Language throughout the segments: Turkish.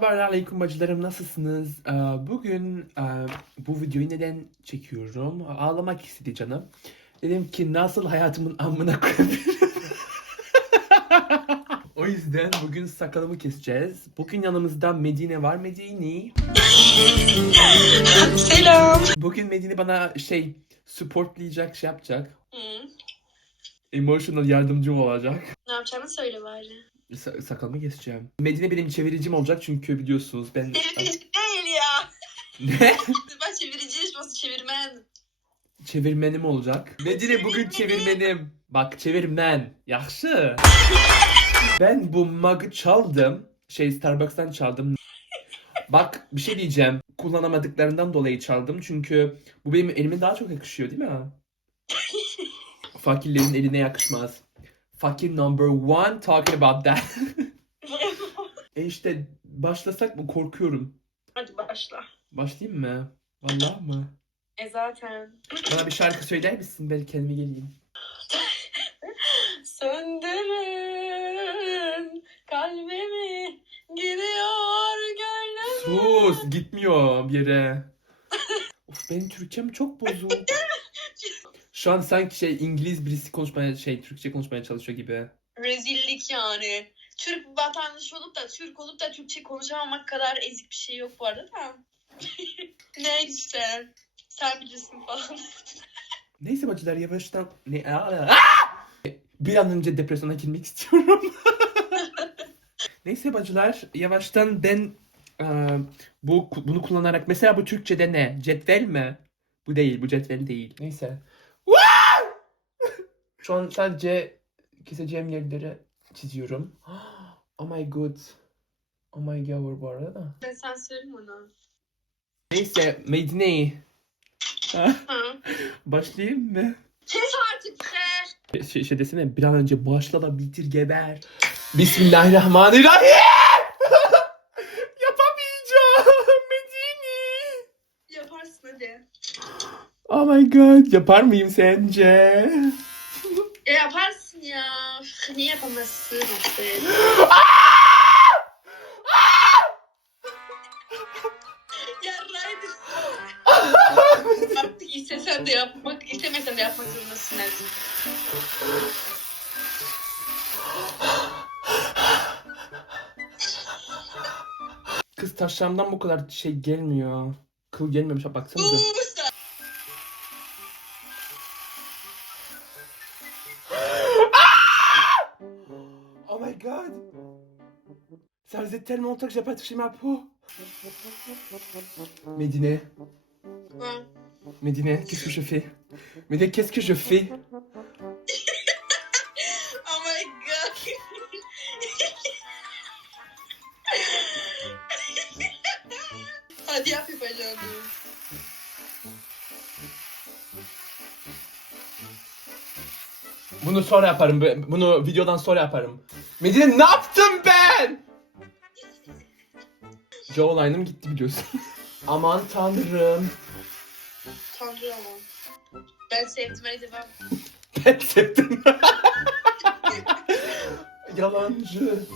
Selamünaleyküm bacılarım nasılsınız? Ee, Bugün e, bu videoyu neden çekiyorum? Ağlamak istedi canım. Dedim ki nasıl hayatımın amına koyabilirim? O yüzden bugün sakalımı keseceğiz. Bugün yanımızda Medine var. Medine. Selam. Bugün Medine bana şey supportlayacak, şey yapacak. Emotional yardımcı olacak. Yapacağını söyle bari. Sa- sakalımı keseceğim. Medine benim çeviricim olacak çünkü biliyorsunuz ben... Çevirici değil ya. ne? Ben çevirici yarışması çevirmen. Çevirmenim olacak. Medine bugün çevirmenim. Bak çevirmen. Yaxşı. Ben bu mug'ı çaldım. Şey Starbucks'tan çaldım. Bak bir şey diyeceğim. Kullanamadıklarından dolayı çaldım. Çünkü bu benim elime daha çok yakışıyor değil mi? Fakirlerin eline yakışmaz. Fakir number one talking about that. e işte başlasak mı korkuyorum. Hadi başla. Başlayayım mı? Vallahi mı? E zaten. Bana bir şarkı söyler misin? Belki kendime geleyim. Söndürün kalbimi gidiyor gönlüm. Sus gitmiyor bir yere. Of benim Türkçem çok bozuk. Şu an sanki şey İngiliz birisi konuşmaya şey Türkçe konuşmaya çalışıyor gibi. Rezillik yani. Türk vatandaşı olup da Türk olup da Türkçe konuşamamak kadar ezik bir şey yok bu arada da. Neyse. Sen bilirsin falan. Neyse bacılar yavaştan ne Aa! bir an önce depresyona girmek istiyorum. Neyse bacılar yavaştan ben e, bu bunu kullanarak mesela bu Türkçe'de ne? Cetvel mi? Bu değil, bu cetvel değil. Neyse. Şu an sadece keseceğim yerleri çiziyorum. Oh my god. Oh my god bu arada da. Ben sen söyle bana. Neyse Medine. Ha. Başlayayım mı? Kes artık ser. Şey, şey desene bir an önce başla da bitir geber. Bismillahirrahmanirrahim. Yapamayacağım Medine. Yaparsın hadi. Oh my god yapar mıyım sence? E yaparsın ya. Üf, Niye yapamazsın işte? ya Ryder. Artık istesen de yapmak, istemesen de yapmak zorundasın artık. Kız taşlarımdan bu kadar şey gelmiyor. Kıl gelmemiş ha baksanıza. Faisait tellement longtemps que j'ai pas touché ma peau. Medine, Ha. Medine, qu'est-ce que je fais? Medine, qu'est-ce que je fais? Oh my god. Hadi yap yapacağını. Bunu sonra yaparım. bu- Bunu videodan sonra yaparım. Medine ne yaptım ben? Jawline'ım gitti biliyorsun. Aman tanrım. Tanrı aman. Ben sevdim hadi devam. Ben sevdim. Yalancı.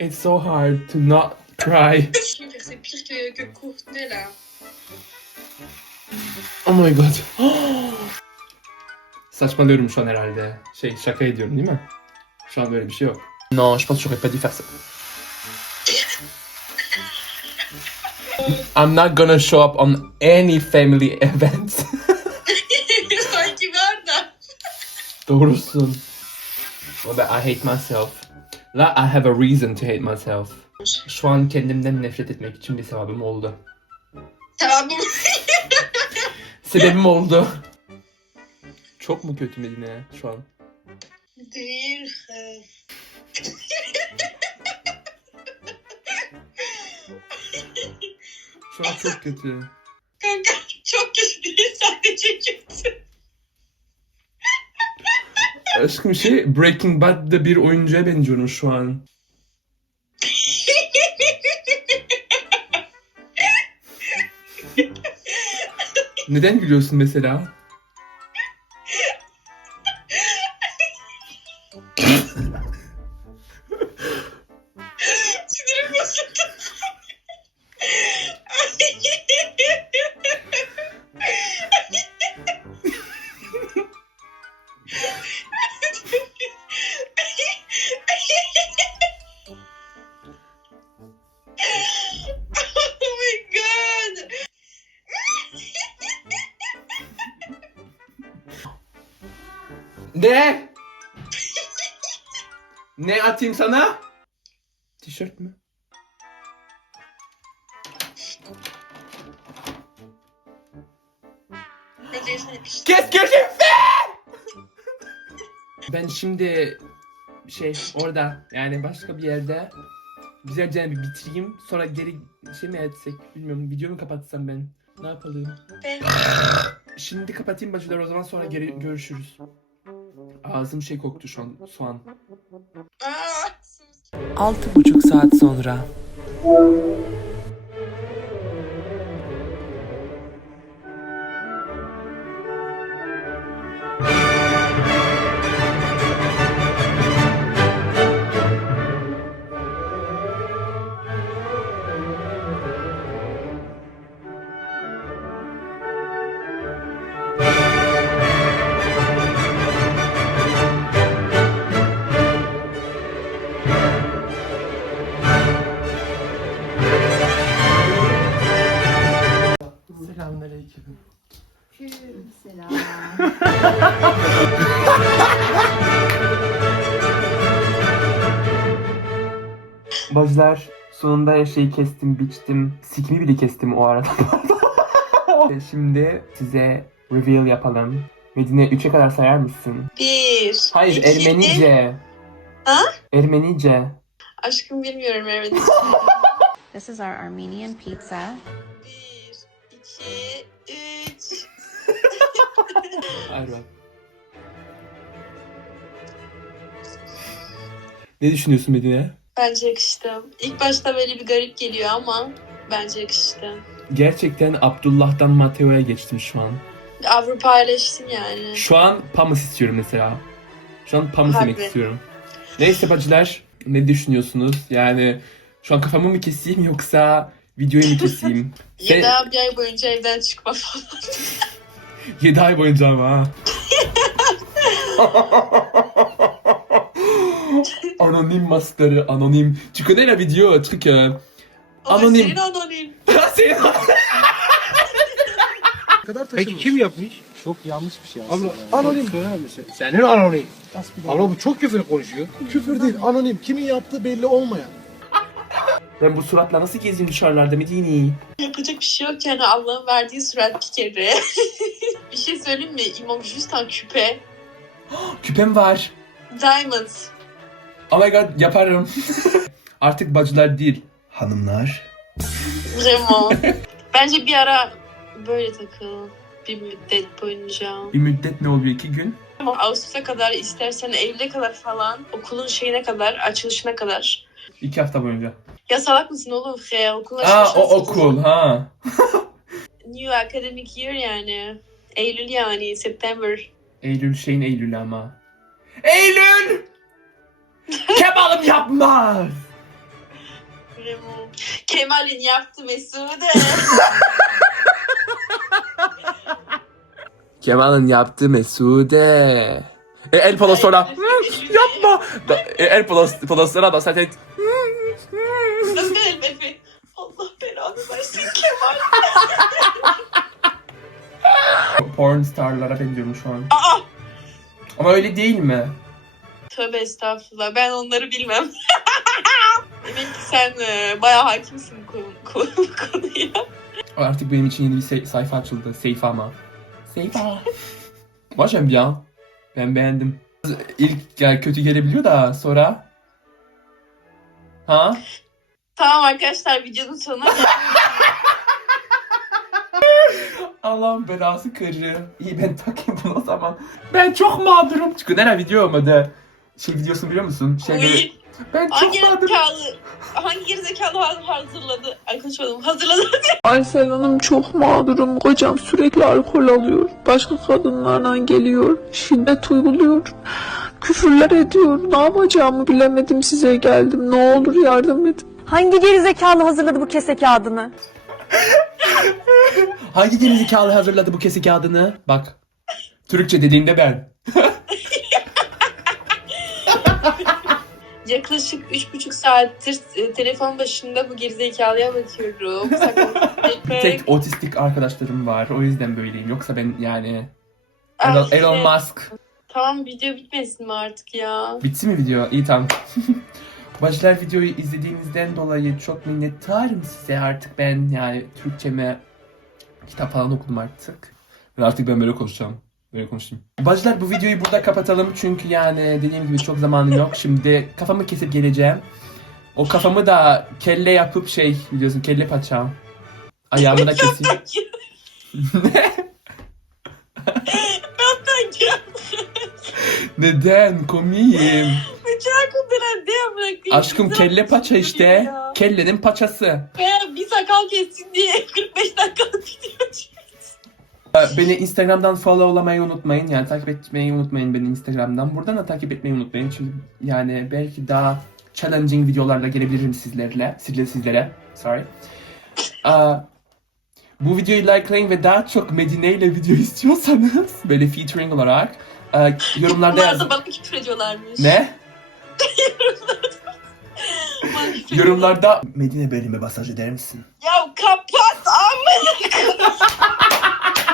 It's so hard to not cry. C'est pire que, que Courtenay là. Oh my god. Saçmalıyorum şu an herhalde. Şey şaka ediyorum değil mi? Şu an böyle bir şey yok. Non, je pense que j'aurais pas dû faire ça. I'm not gonna show up on any family events. Sanki var da. Doğrusun. Well, but I hate myself. That I have a reason to hate myself. Şu an kendimden nefret etmek için bir sebebim oldu. Tamam. Sebebim oldu. Çok mu kötü Medine şu an? Değil. e, Şu an çok kötü. Kanka çok kötü değil sadece kötü. Aşkım şey Breaking Bad'da bir oyuncuya benziyorum şu an. Neden gülüyorsun mesela? Ne? ne atayım sana? Tişört mü? Kes gözüm Ben şimdi şey orada yani başka bir yerde güzelce bir bitireyim. Sonra geri şey mi etsek bilmiyorum. Video mu kapatsam ben. Ne yapalım? Ben şimdi kapatayım bacılar o zaman sonra geri görüşürüz ağzım şey koktu şu an soğan. Altı buçuk saat sonra sonunda her şeyi kestim, biçtim. Sikimi bile kestim o arada. E, Şimdi size reveal yapalım. Medine 3'e kadar sayar mısın? Bir. Hayır, iki, Ermenice. Ha? Ermenice. Aşkım bilmiyorum Ermenice. This is our Armenian pizza. Bir, iki, üç. Hayır bak. Ne düşünüyorsun Medine? Bence yakıştı. İlk başta böyle bir garip geliyor ama bence yakıştı. Gerçekten Abdullah'tan Mateo'ya geçtim şu an. Avrupa'yleştin yani. Şu an Pamus istiyorum mesela. Şu an Pamus Harbi. yemek istiyorum. Neyse bacılar ne düşünüyorsunuz? Yani şu an kafamı mı keseyim yoksa videoyu mu keseyim? Sen- Ya da bir ay boyunca evden çıkma falan. 7 ay boyunca ama ha. anonim maskları, anonim. Tu connais la vidéo, un truc... Euh... Ama Anonim. senin anonim. C'est- kadar Peki kim yapmış? Çok yanlış bir şey Abla, aslında. anonim. Söyler misin? Senin anonim. Aslında Abla bu çok küfür konuşuyor. küfür değil, anonim. Kimin yaptığı belli olmayan. ben bu suratla nasıl gezeyim dışarılarda Medini? Yapacak bir şey yok yani Allah'ın verdiği sürat bir kere. bir şey söyleyeyim mi? İmam Justan küpe. Küpem var. Diamond. Oh my god yaparım. Artık bacılar değil. Hanımlar. Remo. Bence bir ara böyle takıl. Bir müddet boyunca. Bir müddet ne oluyor? iki gün? Ama Ağustos'a kadar istersen Eylül'e kadar falan okulun şeyine kadar açılışına kadar. İki hafta boyunca. Ya salak mısın oğlum? He, okul Aa o okul ha. New academic year yani. Eylül yani September. Eylül şeyin Eylül'ü ama. Eylül! Kemal'im yapmaz. Kemal'in yaptı Mesude. Kemal'in yaptı Mesude. E, el palosora. Yapma. Da, e, el palos, palosora da zaten? Allah belanı versin Kemal. porn starlara benziyorum şu an. Aa! Ama öyle değil mi? Tövbe estağfurullah. Ben onları bilmem. Demek ki sen e, bayağı hakimsin bu konu, konu, konuya. Artık benim için yeni bir say- sayfa açıldı. Sayfa ama. Sayfa. Moi j'aime bien. Ben beğendim. İlk yani kötü gelebiliyor da sonra. Ha? Tamam arkadaşlar videonun sonuna. Allah'ın belası karı. İyi ben takayım bunu o zaman. Ben çok mağdurum. Çünkü nere video olmadı. Şey videosunu biliyor musun? Şey böyle, Uy, ben çok hangi gerizekalı, hangi gerizekalı ha- hazırladı? Ay konuşmadım. Hazırladı. Aysel Hanım çok mağdurum. Kocam sürekli alkol alıyor. Başka kadınlarla geliyor. Şiddet uyguluyor. küfürler ediyor. Ne yapacağımı bilemedim size geldim. Ne olur yardım edin. Hangi gerizekalı hazırladı bu kese kağıdını? Hangi gerizekalı hazırladı bu kesi kağıdını? Bak. Türkçe dediğimde ben. Yaklaşık üç buçuk saattir e, telefon başında bu gerizekalıya bakıyorum. Bir tek otistik arkadaşlarım var. O yüzden böyleyim. Yoksa ben yani... Ay, Elon, Elon Musk. Tamam video bitmesin mi artık ya? Bitti mi video? İyi tamam. Başlar videoyu izlediğinizden dolayı çok minnettarım size. Artık ben yani Türkçeme kitap falan okudum artık. Ve artık ben böyle konuşacağım. Böyle konuşayım. Bacılar bu videoyu burada kapatalım çünkü yani dediğim gibi çok zamanım yok. Şimdi kafamı kesip geleceğim. O kafamı da kelle yapıp şey biliyorsun kelle paçam. Ayağımı da keseyim. Neden? Komiyim. Bıçağı kullanan diye bırakayım. Aşkım kelle paça bir işte. ya. Kellenin paçası. Ya bir sakal kessin diye 45 dakikalık video. Beni Instagram'dan followlamayı unutmayın. Yani takip etmeyi unutmayın beni Instagram'dan. Buradan da takip etmeyi unutmayın. Çünkü yani belki daha challenging videolarla gelebilirim sizlerle. Sizle sizlere. Sorry. Aa, bu videoyu likelayın ve daha çok Medine ile video istiyorsanız böyle featuring olarak yorumlarda Bunlar yazın. da bana küfür ediyorlarmış. Ne? Küfür Yorumlarda Medine benimle masaj eder misin? Ya kapat amına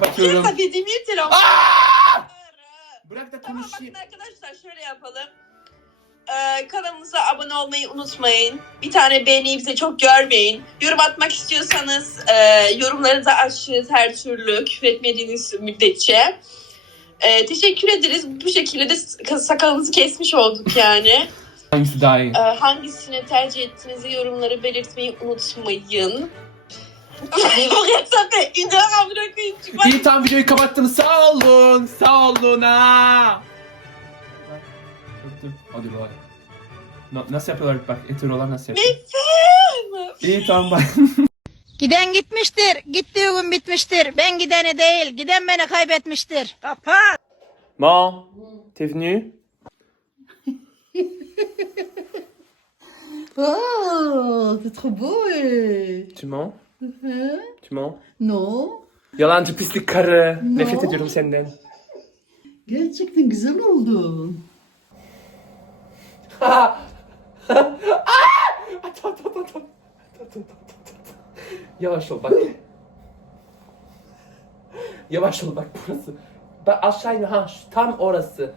Bakıyorum. koyayım. dediğimi yeter ama. Bırak da Tamam konuşayım. bakın arkadaşlar şöyle yapalım. Ee, kanalımıza abone olmayı unutmayın. Bir tane beğeni bize çok görmeyin. Yorum atmak istiyorsanız e, yorumlarınızı açığız her türlü küfür etmediğiniz müddetçe. E, teşekkür ederiz. Bu şekilde de sakalımızı kesmiş olduk yani. Hangisi daha iyi? E, hangisini tercih ettiğinizi yorumları belirtmeyi unutmayın. Bu yasabe inan amına koyayım. İyi tam videoyu kapattım. Sağ olun. Sağ olun ha. Öptüm. Hadi bay. Na- nasıl yapıyorlar bak heterolar nasıl yapıyor? İyi tamam bak. Giden gitmiştir. Gittiği gün bitmiştir. Ben gideni değil. Giden beni kaybetmiştir. Maman, t'es venu? Oh, c'est trop beau. euh. Tu mens? Tu mens? Non. Yalancı pislik karı. Nefret ediyorum senden. Gerçekten güzel oldun. Yavaş ol bak. Yavaş ol bak burası. Bak aşağı in ha tam orası.